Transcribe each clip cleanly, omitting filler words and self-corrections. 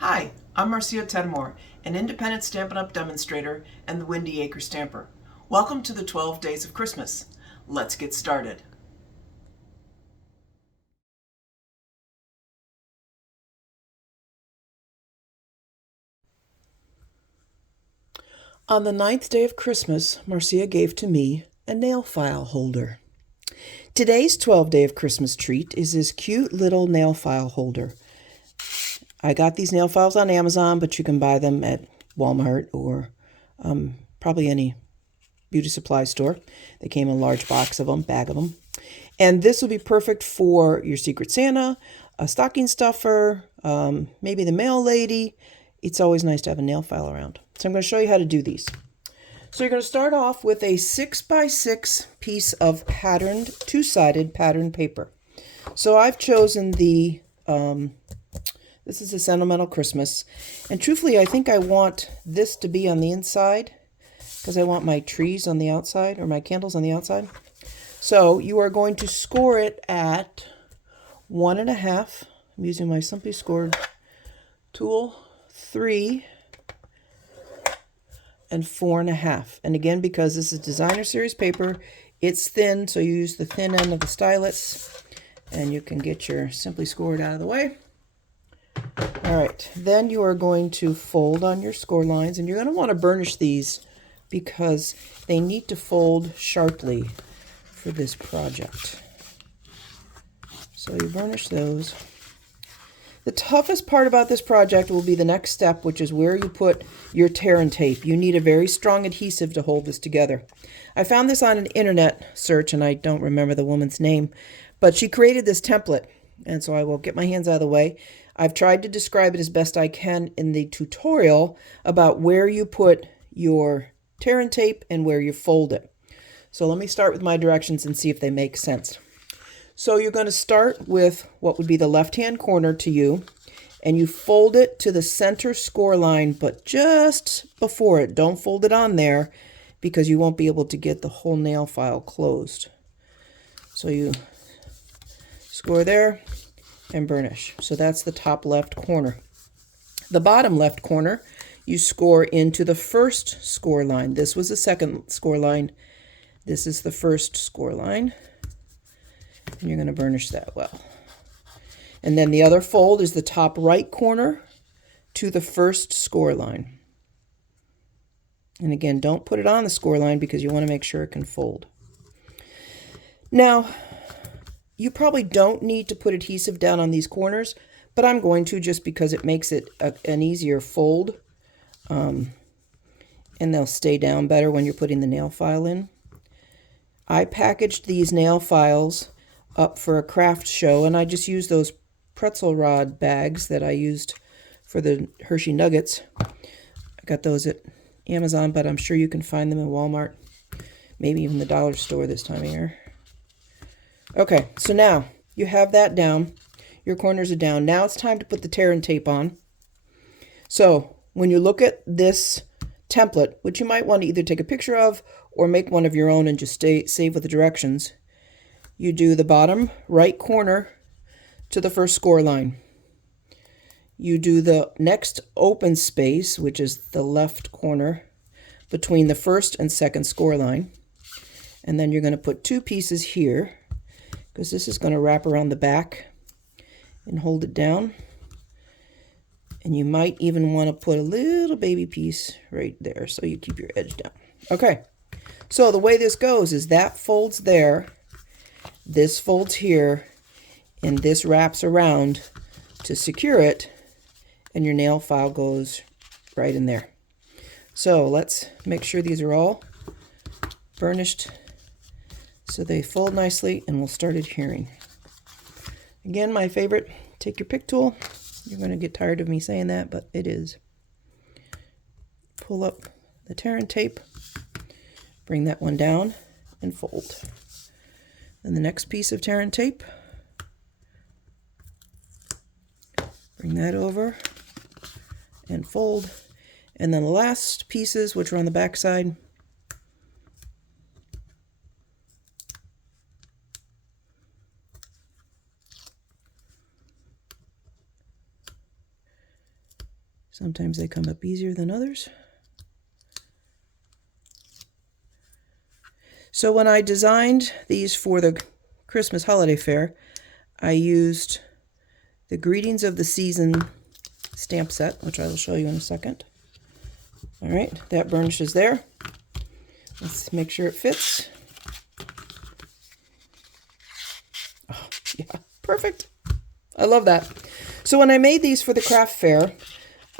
Hi, I'm Marcia Tedmore, an independent Stampin' Up! Demonstrator and the Windy Acre Stamper. Welcome to the 12 Days of Christmas. Let's get started. On the 9th day of Christmas, Marcia gave to me a nail file holder. Today's 12 Day of Christmas treat is this cute little nail file holder. I got these nail files on Amazon, but you can buy them at Walmart or probably any beauty supply store. They came in a large box of them, bag of them. And this will be perfect for your Secret Santa, a stocking stuffer, maybe the mail lady. It's always nice to have a nail file around. So I'm going to show you how to do these. So you're going to start off with a 6x6 piece of patterned, two-sided patterned paper. So I've chosen the, this is a Sentimental Christmas. And truthfully, I think I want this to be on the inside because I want my trees on the outside, or my candles on the outside. So you are going to score it at 1.5. I'm using my Simply Scored tool. 3 and 4.5. And again, because this is designer series paper, it's thin, so you use the thin end of the stylus, and you can get your Simply Scored out of the way. All right, then you are going to fold on your score lines, and you're going to want to burnish these because they need to fold sharply for this project. So you burnish those. The toughest part about this project will be the next step, which is where you put your tear and tape. You need a very strong adhesive to hold this together. I found this on an internet search, and I don't remember the woman's name, but she created this template, and so I will get my hands out of the way. I've tried to describe it as best I can in the tutorial about where you put your tear and tape and where you fold it. So let me start with my directions and see if they make sense. So you're going to start with what would be the left-hand corner to you, and you fold it to the center score line, but just before it. Don't fold it on there because you won't be able to get the whole nail file closed. So you score there and burnish. So that's the top left corner. The bottom left corner, you score into the first score line. This was the second score line. This is the first score line. And you're going to burnish that well. And then the other fold is the top right corner to the first score line. And again, don't put it on the score line because you want to make sure it can fold. Now, you probably don't need to put adhesive down on these corners, but I'm going to just because it makes it an easier fold. And they'll stay down better when you're putting the nail file in. I packaged these nail files up for a craft show, and I just used those pretzel rod bags that I used for the Hershey Nuggets. I got those at Amazon, but I'm sure you can find them in Walmart, maybe even the dollar store this time of year. Okay, so now you have that down. Your corners are down. Now it's time to put the tear and tape on. So when you look at this template, which you might want to either take a picture of or make one of your own and just save with the directions, you do the bottom right corner to the first score line. You do the next open space, which is the left corner, between the first and second score line. And then you're going to put 2 pieces here, because this is going to wrap around the back and hold it down. And you might even want to put a little baby piece right there so you keep your edge down. Okay, so the way this goes is that folds there, this folds here, and this wraps around to secure it, and your nail file goes right in there. So let's make sure these are all burnished so they fold nicely, and we'll start adhering. Again, my favorite, take your pick tool. You're going to get tired of me saying that, but it is. Pull up the tear and tape, bring that one down, and fold. Then the next piece of tear and tape, bring that over and fold. And then the last pieces, which are on the back side, Sometimes they come up easier than others. So when I designed these for the Christmas holiday fair, I used the Greetings of the Season stamp set, which I will show you in a second. All right, that burnish is there. Let's make sure it fits. Oh, yeah, perfect. I love that. So when I made these for the craft fair,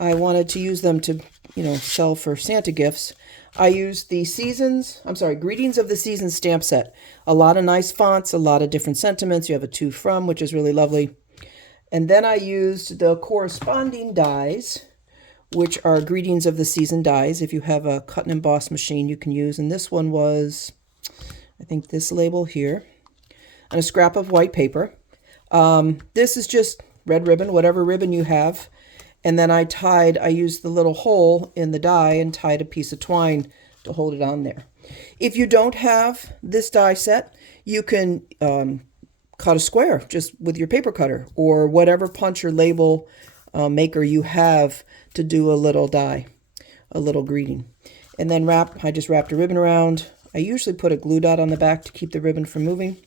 I wanted to use them to, sell for Santa gifts. I used the Greetings of the Season stamp set. A lot of nice fonts, a lot of different sentiments. You have a to from, which is really lovely. And then I used the corresponding dies, which are Greetings of the Season dies. If you have a cut and emboss machine, you can use. And this one was, I think, this label here, on a scrap of white paper. This is just red ribbon, whatever ribbon you have. And then I used the little hole in the die and tied a piece of twine to hold it on there. If you don't have this die set, you can cut a square just with your paper cutter or whatever punch or label maker you have to do a little die, a little greeting. And then I just wrapped a ribbon around. I usually put a glue dot on the back to keep the ribbon from moving.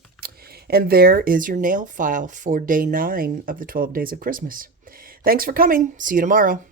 And there is your nail file for day 9 of the 12 Days of Christmas. Thanks for coming. See you tomorrow.